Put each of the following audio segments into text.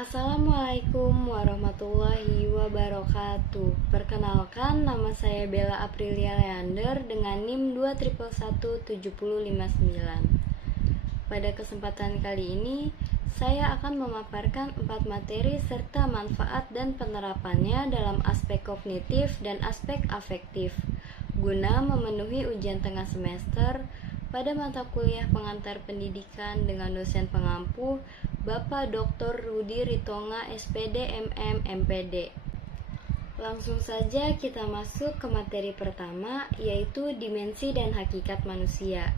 Assalamualaikum warahmatullahi wabarakatuh. Perkenalkan, nama saya Bella Aprilia Leander dengan NIM 2111759. Pada kesempatan kali ini, saya akan memaparkan 4 materi serta manfaat dan penerapannya dalam aspek kognitif dan aspek afektif, guna memenuhi ujian tengah semester pada mata kuliah pengantar pendidikan dengan dosen pengampu Bapak Dr. Rudi Ritonga SPD MM MPD. Langsung saja kita masuk ke materi pertama, yaitu dimensi dan hakikat manusia.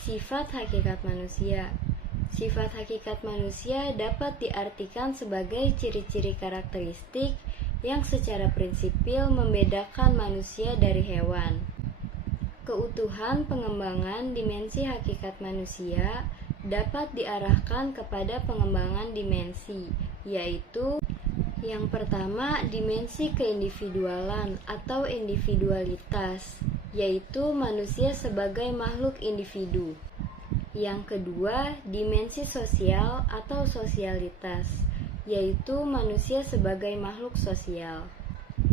Sifat hakikat manusia. Sifat hakikat manusia dapat diartikan sebagai ciri-ciri karakteristik yang secara prinsipil membedakan manusia dari hewan. Keutuhan pengembangan dimensi hakikat manusia dapat diarahkan kepada pengembangan dimensi, yaitu yang pertama, dimensi keindividualan atau individualitas, yaitu manusia sebagai makhluk individu. Yang kedua, dimensi sosial atau sosialitas, yaitu manusia sebagai makhluk sosial.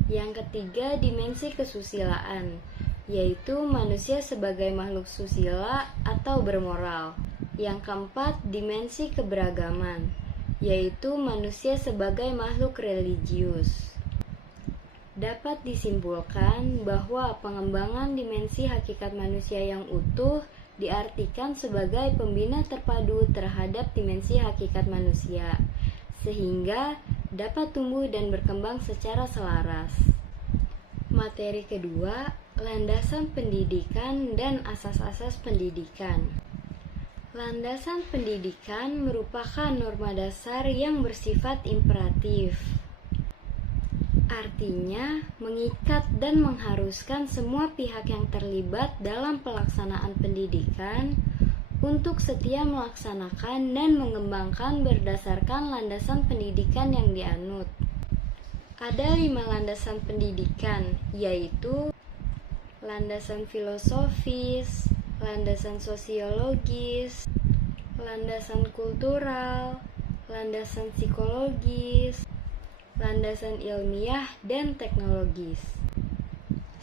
Yang ketiga, dimensi kesusilaan, yaitu manusia sebagai makhluk susila atau bermoral. Yang keempat, dimensi keberagaman, yaitu manusia sebagai makhluk religius. Dapat disimpulkan bahwa pengembangan dimensi hakikat manusia yang utuh diartikan sebagai pembina terpadu terhadap dimensi hakikat manusia, sehingga dapat tumbuh dan berkembang secara selaras. Materi kedua, landasan pendidikan dan asas-asas pendidikan. Landasan pendidikan merupakan norma dasar yang bersifat imperatif. Artinya, mengikat dan mengharuskan semua pihak yang terlibat dalam pelaksanaan pendidikan untuk setia melaksanakan dan mengembangkan berdasarkan landasan pendidikan yang dianut. Ada 5 landasan pendidikan, yaitu landasan filosofis, landasan sosiologis, landasan kultural, landasan psikologis, landasan ilmiah, dan teknologis.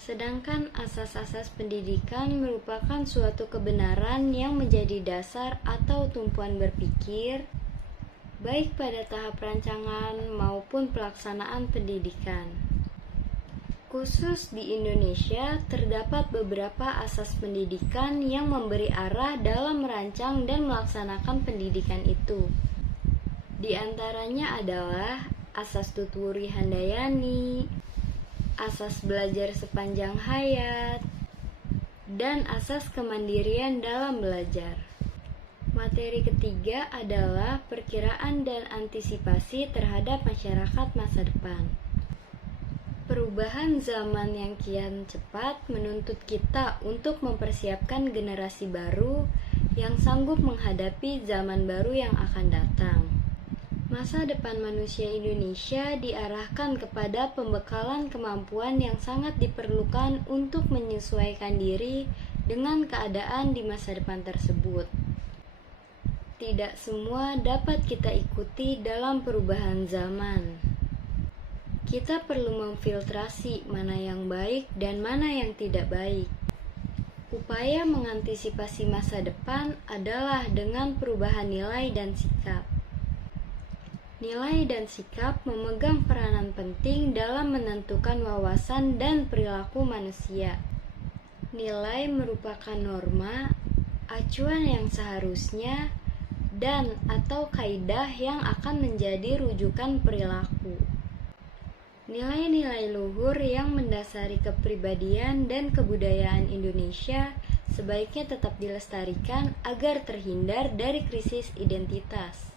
Sedangkan asas-asas pendidikan merupakan suatu kebenaran yang menjadi dasar atau tumpuan berpikir, baik pada tahap rancangan maupun pelaksanaan pendidikan. Khusus di Indonesia, terdapat beberapa asas pendidikan yang memberi arah dalam merancang dan melaksanakan pendidikan itu. Di antaranya adalah asas Tutwuri Handayani, asas belajar sepanjang hayat, dan asas kemandirian dalam belajar. Materi ketiga adalah perkiraan dan antisipasi terhadap masyarakat masa depan. Perubahan zaman yang kian cepat menuntut kita untuk mempersiapkan generasi baru yang sanggup menghadapi zaman baru yang akan datang. Masa depan manusia Indonesia diarahkan kepada pembekalan kemampuan yang sangat diperlukan untuk menyesuaikan diri dengan keadaan di masa depan tersebut. Tidak semua dapat kita ikuti dalam perubahan zaman. Kita perlu memfiltrasi mana yang baik dan mana yang tidak baik. Upaya mengantisipasi masa depan adalah dengan perubahan nilai dan sikap. Nilai dan sikap memegang peranan penting dalam menentukan wawasan dan perilaku manusia. Nilai merupakan norma, acuan yang seharusnya, dan atau kaidah yang akan menjadi rujukan perilaku. Nilai-nilai luhur yang mendasari kepribadian dan kebudayaan Indonesia sebaiknya tetap dilestarikan agar terhindar dari krisis identitas.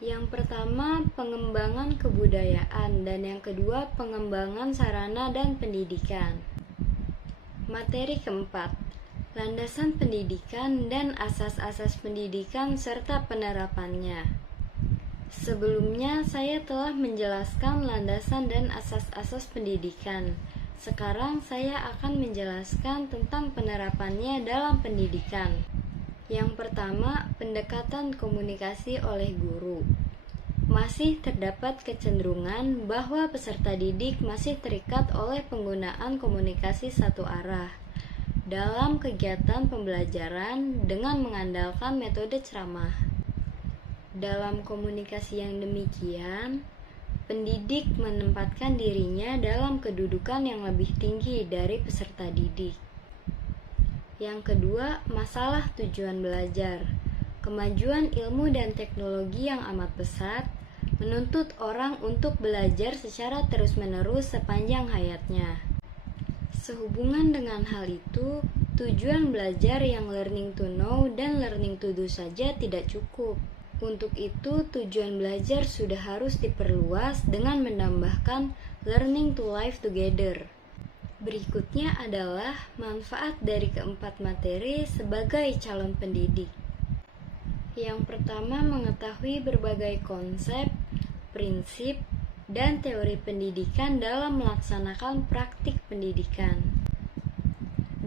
Yang pertama, pengembangan kebudayaan, dan yang kedua, pengembangan sarana dan pendidikan. Materi keempat, landasan pendidikan dan asas-asas pendidikan serta penerapannya. Sebelumnya, saya telah menjelaskan landasan dan asas-asas pendidikan. Sekarang saya akan menjelaskan tentang penerapannya dalam pendidikan. Yang pertama, pendekatan komunikasi oleh guru. masih terdapat kecenderungan bahwa peserta didik masih terikat oleh penggunaan komunikasi satu arah dalam kegiatan pembelajaran dengan mengandalkan metode ceramah. Dalam komunikasi yang demikian, pendidik menempatkan dirinya dalam kedudukan yang lebih tinggi dari peserta didik. Yang kedua, masalah tujuan belajar. Kemajuan ilmu dan teknologi yang amat pesat menuntut orang untuk belajar secara terus-menerus sepanjang hayatnya. Sehubungan dengan hal itu, tujuan belajar yang learning to know dan learning to do saja tidak cukup. Untuk itu, tujuan belajar sudah harus diperluas dengan menambahkan learning to live together. Berikutnya adalah manfaat dari keempat materi sebagai calon pendidik. Yang pertama, mengetahui berbagai konsep, prinsip, dan teori pendidikan dalam melaksanakan praktik pendidikan.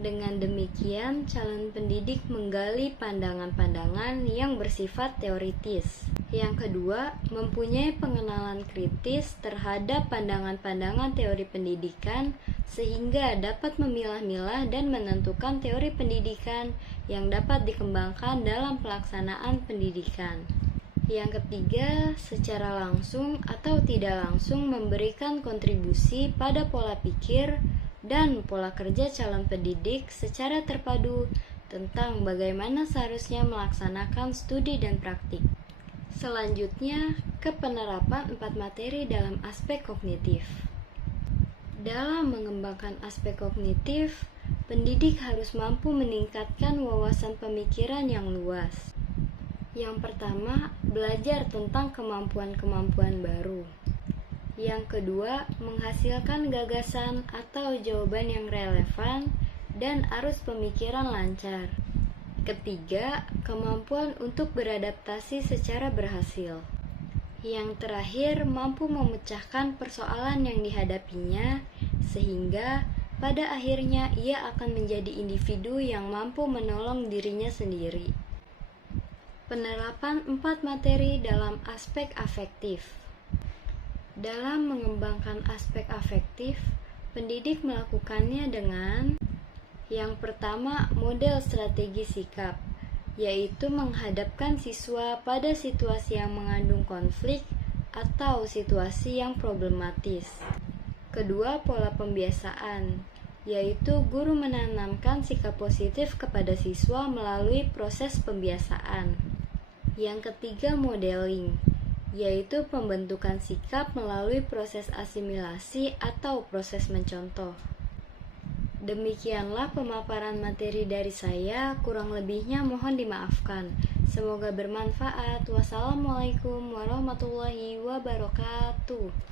Dengan demikian, calon pendidik menggali pandangan-pandangan yang bersifat teoritis. Yang kedua, mempunyai pengenalan kritis terhadap pandangan-pandangan teori pendidikan sehingga dapat memilah-milah dan menentukan teori pendidikan yang dapat dikembangkan dalam pelaksanaan pendidikan. Yang ketiga, secara langsung atau tidak langsung memberikan kontribusi pada pola pikir dan pola kerja calon pendidik secara terpadu tentang bagaimana seharusnya melaksanakan studi dan praktik. Selanjutnya, ke penerapan 4 materi dalam aspek kognitif. Dalam mengembangkan aspek kognitif, pendidik harus mampu meningkatkan wawasan pemikiran yang luas. Yang pertama, belajar tentang kemampuan-kemampuan baru. Yang kedua, menghasilkan gagasan atau jawaban yang relevan dan arus pemikiran lancar. Ketiga, kemampuan untuk beradaptasi secara berhasil. Yang terakhir, mampu memecahkan persoalan yang dihadapinya sehingga pada akhirnya ia akan menjadi individu yang mampu menolong dirinya sendiri. Penerapan 4 materi dalam aspek afektif. Dalam mengembangkan aspek afektif, pendidik melakukannya dengan yang pertama, model strategi sikap, yaitu menghadapkan siswa pada situasi yang mengandung konflik atau situasi yang problematis. Kedua, pola pembiasaan, yaitu guru menanamkan sikap positif kepada siswa melalui proses pembiasaan. Yang ketiga, modeling, yaitu pembentukan sikap melalui proses asimilasi atau proses mencontoh. Demikianlah pemaparan materi dari saya, kurang lebihnya mohon dimaafkan. Semoga bermanfaat. Wassalamualaikum warahmatullahi wabarakatuh.